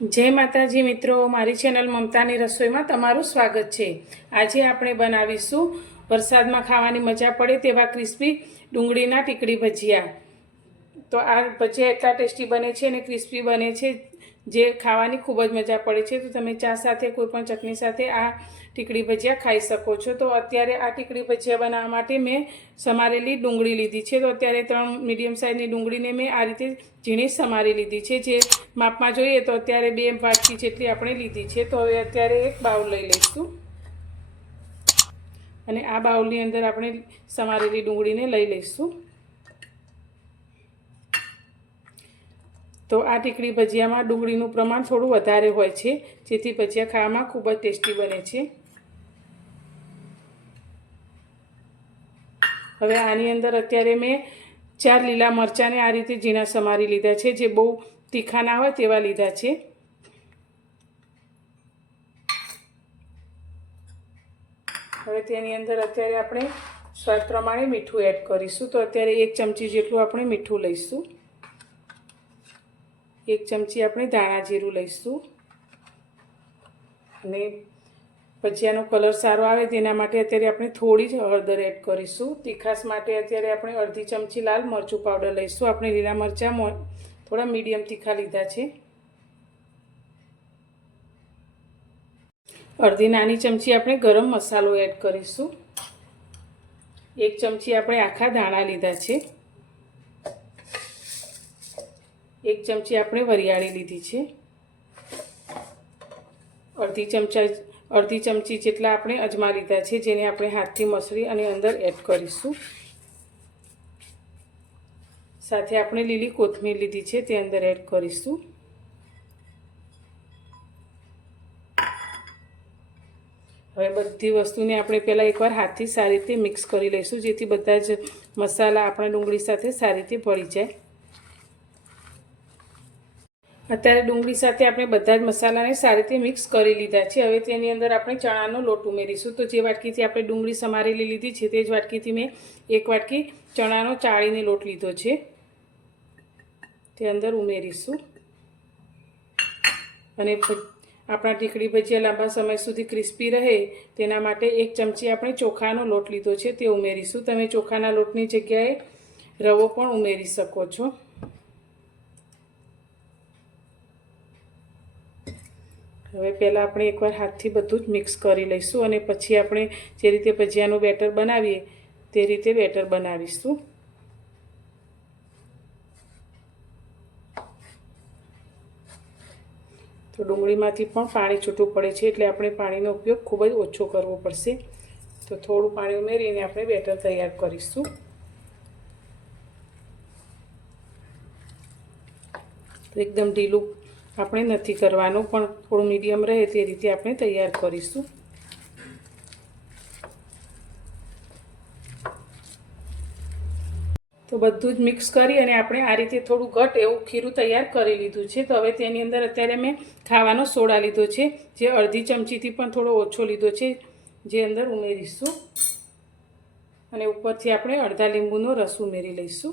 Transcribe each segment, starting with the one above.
जय माताजी मित्रों, मारी चेनल ममतानी रसोईमां तमारुं स्वागत छे। आजे आपणे बनावीशुं वरसादमां खावानी मजा पड़े तेवा क्रिस्पी डूंगळीना टीकड़ी भजिया। तो आ भजिया एटला टेस्टी बने छे अने क्रिस्पी बने छे जे खावानी खूब ज मजा पड़े छे। तो तमे चा साथे कोईपण चटनी साथे आ टीकड़ी भजिया खाई शको छो। तो अत्यारे आ टीकड़ी भजिया बनाववा माटे मैं समारेली डूंगળી लीधी छे। तो अत्यारे 3 मीडियम साइजनी डूंगળીને मैं आ रीते झीणी समारी लीधी छे। जे मापमां जोईए तो अत्यारे 2 वाटकी जेटली आपणे लीधी छे। तो हवे अत्यारे एक बाउल लई लईशुं अने आ बाउलनी अंदर आपणे समारेली डूंगળીને लई लईशुं। तो आ टीकड़ी भजियामां डूंगળીનું प्रमाण थोड़ुं वधारे होय छे, जेथी भजिया खावामां खूब ज टेस्टी बने छे। हवे आनी अंदर अत्यारे मैं 4 लीला मरचाने आ रीते झीणा समारी लीधा छे, जे बहु तीखा ना होय तेवा लीधा छे। हवे तेनी अंदर अत्यारे आपणे स्वाद प्रमाणे मीठुं एड करीशुं। तो अत्यारे 1 चमची जेटલું आपणे मीठुं लईशुं। 1 चमची आपणे धाणा जीरुं लईशुं अने भजियानो कलर सारो आवे तेना माटे अत्यारे आपणे थोड़ी ज हळदर एड करीशुं। तीखास माटे अत्यारे आपणे अर्धी चमची लाल मरचुं पाउडर लईशुं। आपणे लीला मरचा थोड़ा मीडियम तीखा लीधा छे। अर्धी नानी चमची आपणे गरम मसालो एड करीशुं। 1 चमची आपणे आखा धाणा लीधा छे। 1 चमची आपणे वरियाળી लीधी छे। अर्धी चमची जेटला आपणे अजमा लीधा छे, जेने आपणे हाथथी मसळी अने अंदर एड करीशुं। साथे आपणे लीली कोथमीर लीधी छे ते अंदर एड करीशुं। हवे बधी वस्तुने आपणे पहेला एकवार हाथथी सारी रीते मिक्स करी लईशुं, जेथी बधा ज मसाला आपणा डूंगળી साथे सारी रीते भળી जाय। अत्यारे डूंगળી साथे आपणे बधा ज मसालाने सारी रीते मिक्स करी लीधा छे। हवे तेनी अंदर आपणे चणानो लोट उमेरीशुं। तो जे वाटकीथी आपणे डूंगળી समारेली लीधी छे ते ज वाटकीथी मैं 1 वाटकी चणानो चाळीने लोट लीधो छे, ते अंदर उमेरीशुं। अने आपणा टीकड़ी भजिया लांबा समय सुधी क्रिस्पी रहे तेना माटे 1 चमची आपणे चोखानो लोट लीधो छे ते उमेरीशुं। तमे चोखाना लोटनी जग्याए रवो पण उमेरी शको छो। हवे पहेला आपणे एकवार हाथथी बधुं ज मिक्स करी लईशुं अने पछी आपणे जे रीते भजियानुं बेटर बनावीए ते रीते बेटर बनावीशुं। तो डूंगળીમાંથી પણ પાણી છૂટું પડે છે, એટલે આપણે પાણીનો ઉપયોગ ખૂબ જ ઓછો કરવો પડશે। તો થોડું પાણી ઉમેરીને આપણે બેટર તૈયાર કરીશું। એકદમ ઢીલું આપણે નથી કરવાનું, પણ થોડું મીડિયમ રહે તે રીતે આપણે તૈયાર કરીશું। तो बधुं ज मिक्स करी अने आपणे आ रीते थोड़ुं घट एवुं खीरुं तैयार करी लीधुं छे। तो हवे तेनी अंदर अत्यारे मैं खावानो सोडा लीधो छे, जे अर्धी चमचीथी पण थोड़ो ओछो लीधो छे, जे अंदर उमेरीशुं अने उपरथी आपणे अर्धा લીંબુનો रस उमेरी लईशुं।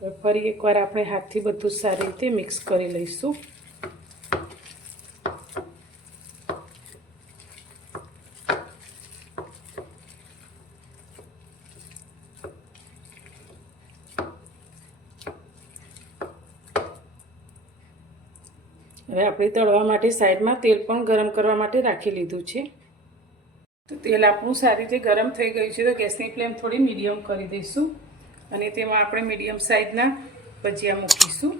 तो फरी एकवार आपणे हाथथी बधुं सारी रीते मिक्स करी लईशुं। हवे आपणे तळवा माटे साइडमां तेल पण गरम करवा माटे राखी लीधुं छे। तो तेल आपणुं सारी रीते गरम थई गयुं छे। तो गैसनी फ्लेम थोड़ी मीडियम करी दईशुं अने तेमां आपणे मीडियम साइजना भजिया मूकीशुं।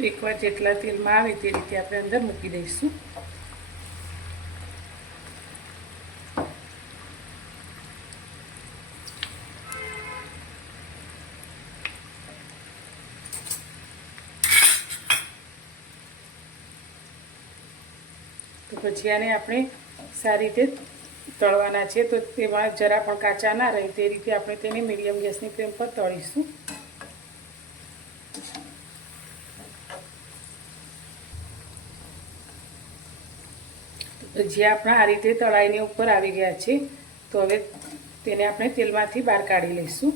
एकवार जेटला तेलमां आवे ते रीते आपणे अंदर मूकी दईशुं। તો ભજીયાને આપણે સારી રીતે તળવાના છે, તો તેમાં જરા પણ કાચા ના રહે તે રીતે આપણે તેને મીડિયમ ગેસની ફ્લેમ પર તળીશું. ભજીયા આપણા આ રીતે તળાઈને ઉપર આવી ગયા છે. તો હવે તેને આપણે તેલમાંથી બહાર કાઢી લઈશું.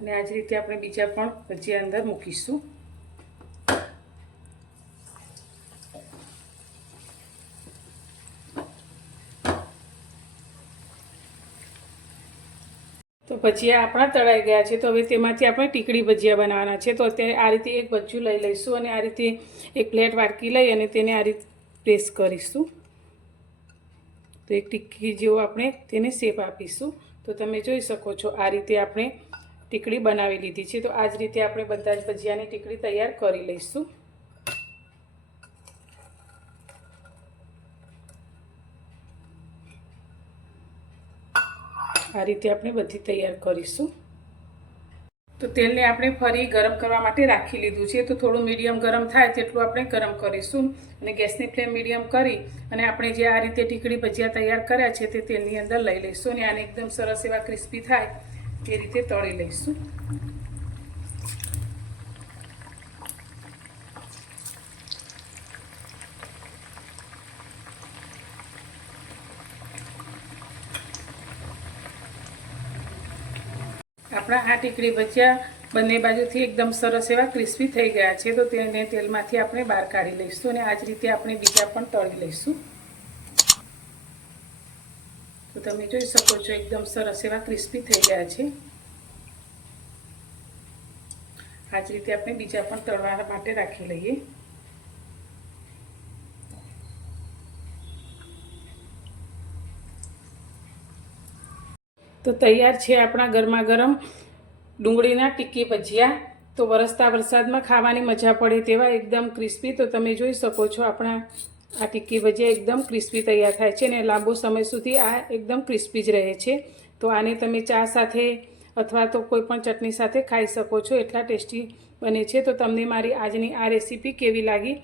અને આ જ રીતે આપણે બીજા પણ ભજીયા અંદર મૂકીશું. તો ભજીયા આપણા તળાઈ ગયા છે. તો હવે તેમાંથી આપણે ટીકડી ભજીયા બનાવવાના છે. તો અત્યારે આ રીતે એક ભજીયું લઈ લઈશું અને આ રીતે એક પ્લેટ વાટકી લઈ અને તેને આ રીતે પ્રેસ કરીશું. તો એક ટીક્કી જેવો આપણે તેને શેપ આપીશું. તો તમે જોઈ શકો છો આ રીતે આપણે ટીકડી બનાવી લીધી છે. તો આ જ રીતે આપણે બધા જ ભજીયાની ટીકડી તૈયાર કરી લઈશું. આ રીતે આપણે બધી તૈયાર કરીશું. તો તેલને આપણે ફરી ગરમ કરવા માટે રાખી લીધું છે. તો થોડું મીડિયમ ગરમ થાય તેટલું આપણે ગરમ કરીશું અને ગેસની ફ્લેમ મીડિયમ કરી અને આપણે જે આ રીતે ટીકડી ભજીયા તૈયાર કર્યા છે તે તેલની અંદર લઈ લઈશું અને આને એકદમ સરસ એવા ક્રિસ્પી થાય તે રીતે તળી લઈશું. આપણા આ ટીકડી ભજીયા બંને બાજુથી એકદમ સરસ એવા ક્રિસ્પી થઈ ગયા છે. તો તેને તેલમાંથી આપણે બહાર કાઢી લઈશું અને આ જ રીતે આપણે બીજા પણ તળી લઈશું. તો તમે જોઈ શકો છો એકદમ સરસ એવા ક્રિસ્પી થઈ ગયા છે. આ જ રીતે આપણે બીજા પણ તળવા માટે રાખી લઈએ. તો તૈયાર છે આપણા ગરમા ગરમ ડુંગળીના ટીક્કી ભજીયા. તો વરસતા વરસાદમાં ખાવાની મજા પડે તેવા એકદમ ક્રિસ્પી. તો તમે જોઈ શકો છો આપણા આ ટીક્કી ભજીયા એકદમ ક્રિસ્પી તૈયાર થાય છે અને લાંબો સમય સુધી આ એકદમ ક્રિસ્પી જ રહે છે. તો આને તમે ચા સાથે અથવા તો કોઈ પણ ચટણી સાથે ખાઈ શકો છો, એટલા ટેસ્ટી બને છે. તો તમને મારી આજની આ રેસીપી કેવી લાગી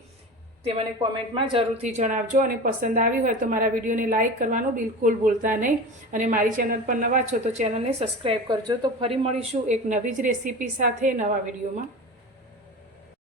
તે મને કોમેન્ટમાં જરૂરથી જણાવજો અને પસંદ આવી હોય તો મારા વિડીયોને લાઇક કરવાનું બિલકુલ ભૂલતા નહીં અને મારી ચેનલ પર નવા છો તો ચેનલને સબસ્ક્રાઈબ કરજો. તો ફરી મળીશું એક નવી જ રેસીપી સાથે નવા વિડીયોમાં.